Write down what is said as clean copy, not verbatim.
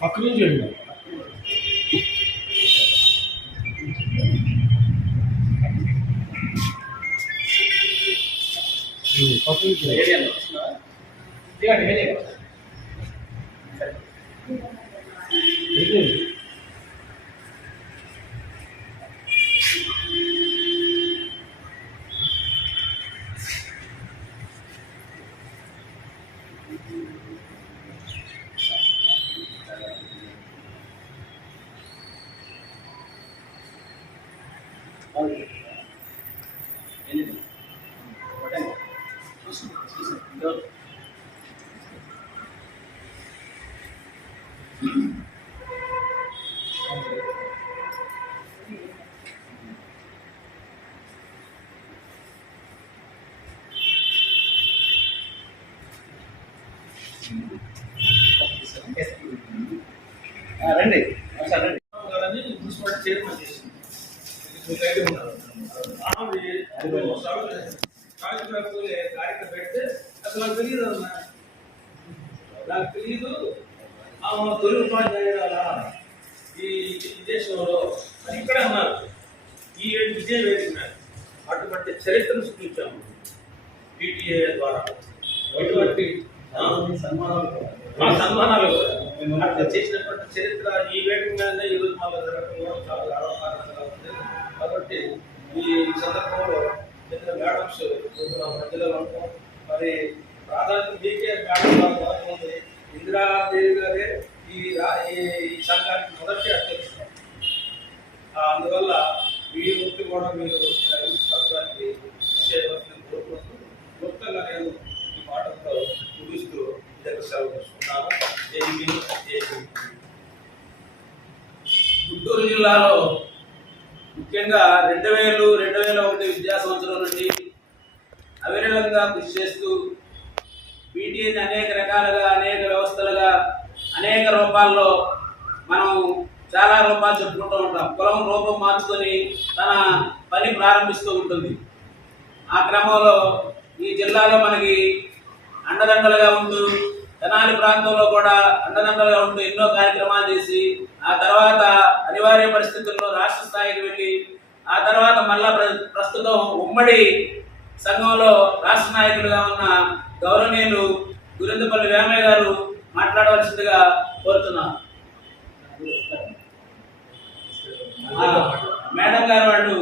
పక్క నుంచి పక్క నుంచి రండి మున్సిపాలిటీ చైర్మన్ చేసింది కార్యక్రమం పెడితే అసలు నాకు తెలియదు అన్నా, నాకు తెలియదు మన తొలి ఉపాధ్యాయురాలా ఈ దేశంలో అని ఇక్కడే అన్నారు. ఈ విజయం వేదికన్నారు అటువంటి చరిత్రను సృష్టించాము PTA ద్వారా. అటువంటి సన్మానాలు అట్లా చేసినటువంటి చరిత్ర ఈ వేదిక మీద ఈరోజు మాలో జరగడం చాలా గర్వకారణంగా ఉంది. కాబట్టి ఈ సందర్భంలో మేడమ్స్ మధ్యలో ఉంటాం. మరి ప్రాధాన్యత మీకే మేడం ఉంది. ఇందిరాదేవి గారే ఈ సంఘానికి మొదటి అధ్యక్షుడు. అందువల్ల మీ వృత్తి కూడా మీరు సంఘానికి కోరుకుంటూ మొత్తంగా నేను ఈ మాటలతో ముగిస్తూ దగ్గర సెలవు తీసుకున్నాను. గుంటూరు జిల్లాలో ముఖ్యంగా 2001 విద్యా సంవత్సరం నుండి అవిరళంగా కృషి చేస్తూ PTAని అనేక రకాలుగా, అనేక వ్యవస్థలుగా, అనేక రూపాల్లో మనం చాలా రూపాలు చెప్పుకుంటూ ఉంటాం. కులం రూపం మార్చుకొని తన పని ప్రారంభిస్తూ ఉంటుంది. ఆ క్రమంలో ఈ జిల్లాలో మనకి అండదండలుగా ఉంటూ, తెనాలి ప్రాంతంలో కూడా అండదండలుగా ఉంటూ ఎన్నో కార్యక్రమాలు చేసి, ఆ తర్వాత అనివార్య పరిస్థితుల్లో రాష్ట్ర స్థాయికి వెళ్ళి, ఆ తర్వాత మళ్ళా ప్రస్తుతం ఉమ్మడి సంఘంలో రాష్ట్ర నాయకులుగా ఉన్న గౌరవనీయులు గురిందపల్లి వేమయ్య గారు మాట్లాడవలసిందిగా కోరుతున్నాను. మేడం గారు వాళ్ళు